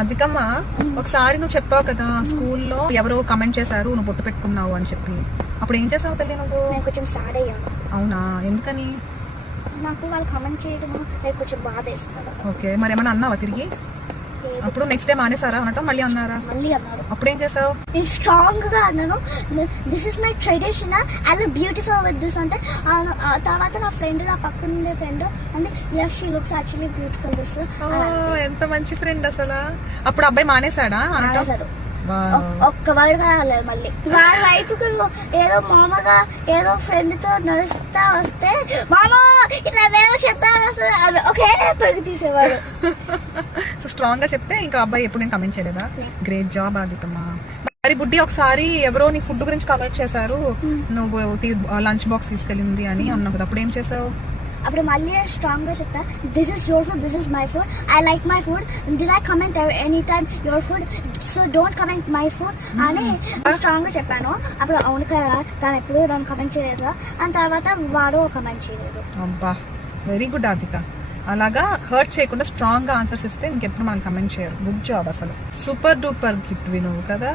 అధికమ్మ ఒకసారి నువ్వు చెప్పావు కదా స్కూల్లో ఎవరో కమెంట్ చేశారు నువ్వు బొట్టు పెట్టుకున్నావు అని చెప్పి, అప్పుడు ఏం చేసావు తల్లి నువ్వు? నేను కొంచెం సాడ్ అయ్యాను. అవునా, ఎందుకని? నాకు వాళ్ళు కమెంట్ చేయడం నాకు కొంచెం బాధ వేస్తున్నారు. ఓకే, మరి ఏమన్నా అన్నావా తిరిగి? అప్పుడు నెక్స్ట్ టైం మానేసారా అనటం? మళ్ళీ అన్నారా? మళ్ళీ అన్నారు. అప్పుడు ఏం చేసావు? నేను స్ట్రాంగ్ గా అన్నాను, this is my tradition I look beautiful with this అంటే. తర్వాత నా ఫ్రెండ్, నా పక్కన ఉండే ఫ్రెండ్ అంటే yes she looks actually beautiful this. ఎంత మంచి ఫ్రెండ్ అసలు. అప్పుడు అబ్బాయి మానేసాడా అనటం? ఒక్క వర్డ్ రాలేదు. మళ్ళీ వాడు వైపుకు ఏదో మామగా ఏదో ఫ్రెండ్ తో నడుస్తా వస్తే మామ ఇట్లా వేరే చెప్తాను అసలు ఒకే పెరుగు తీసేవాడు. సో స్ట్రాంగ్ గా చెప్తే ఇంకా అబ్బాయి ఎప్పుడు నేను కమెంట్ చేయలేదా? గ్రేట్ జాబ్ ఆదితమ్మా. మరి బుడ్డి ఒకసారి ఎవరో నీ ఫుడ్ గురించి కమెంట్ చేశారు, నువ్వు లంచ్ బాక్స్ తీసుకెళ్ళింది అని అన్నావు కదా, అప్పుడు ఏం చేసావు? అప్పుడు మళ్ళీ స్ట్రాంగ్ గా చెప్తా, this is your food, this is my food, I like my food, did I comment any time your food, so don't comment my food అని స్ట్రాంగ్ గా చెప్పాను. అప్పుడు అవును కదా తను ఎప్పుడు నన్ను కమెంట్ చేయలేదు, అని తర్వాత వాడు కమెంట్ చేయలేదు. అబ్బా వెరీ గుడ్ ఆదిక. అలాగా హర్ట్ చేయకుండా స్ట్రాంగ్ గా ఆన్సర్స్ ఇస్తే ఇంకెప్పుడు మనం కమెంట్ చేయరు. గుడ్ జాబ్ అసలు. సూపర్ డూపర్ గిఫ్ట్ విను కదా.